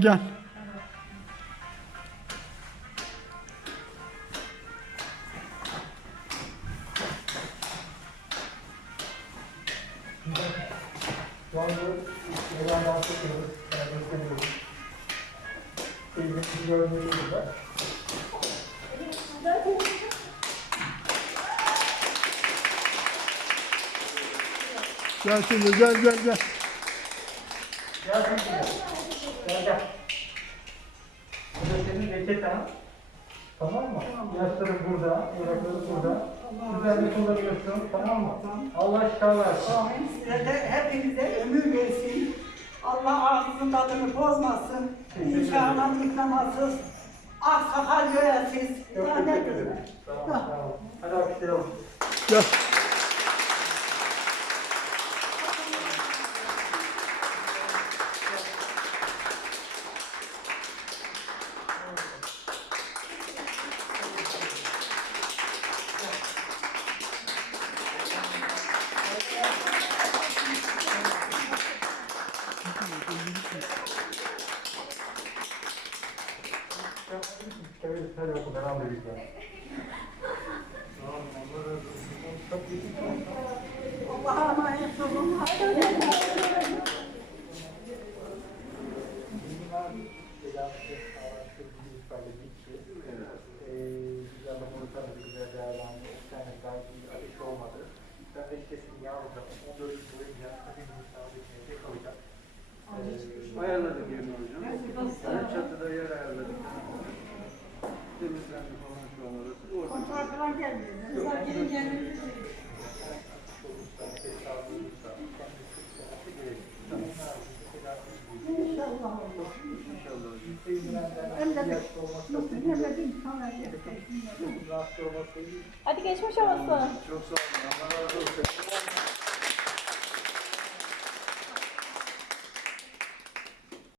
Gel. Gel şimdi gel gel gel. Gel sen Tamam mı? Yaşları burada, evrakları burada. Güzel bir kullanıyorsun. Tamam mı? Allah şifa versin. Amin. Size de hepinize ömür versin. Allah ağzınızın tadını bozmasın. İnşallah yıklamasız. Ah sakal göresiz. Çok teşekkür ederim. Tamam, tamam. Hadi alkışlayalım. Gel. चौबीस था जो बड़ा मेरी था वहाँ हमारे प्रभु हमारे Falan gelmiyor. Sakin gelin. İnşallah olur. İnşallah hocam. Hem de hem de bir tane Hadi geçmiş olsun. Çok sağ olun. Allah razı olsun.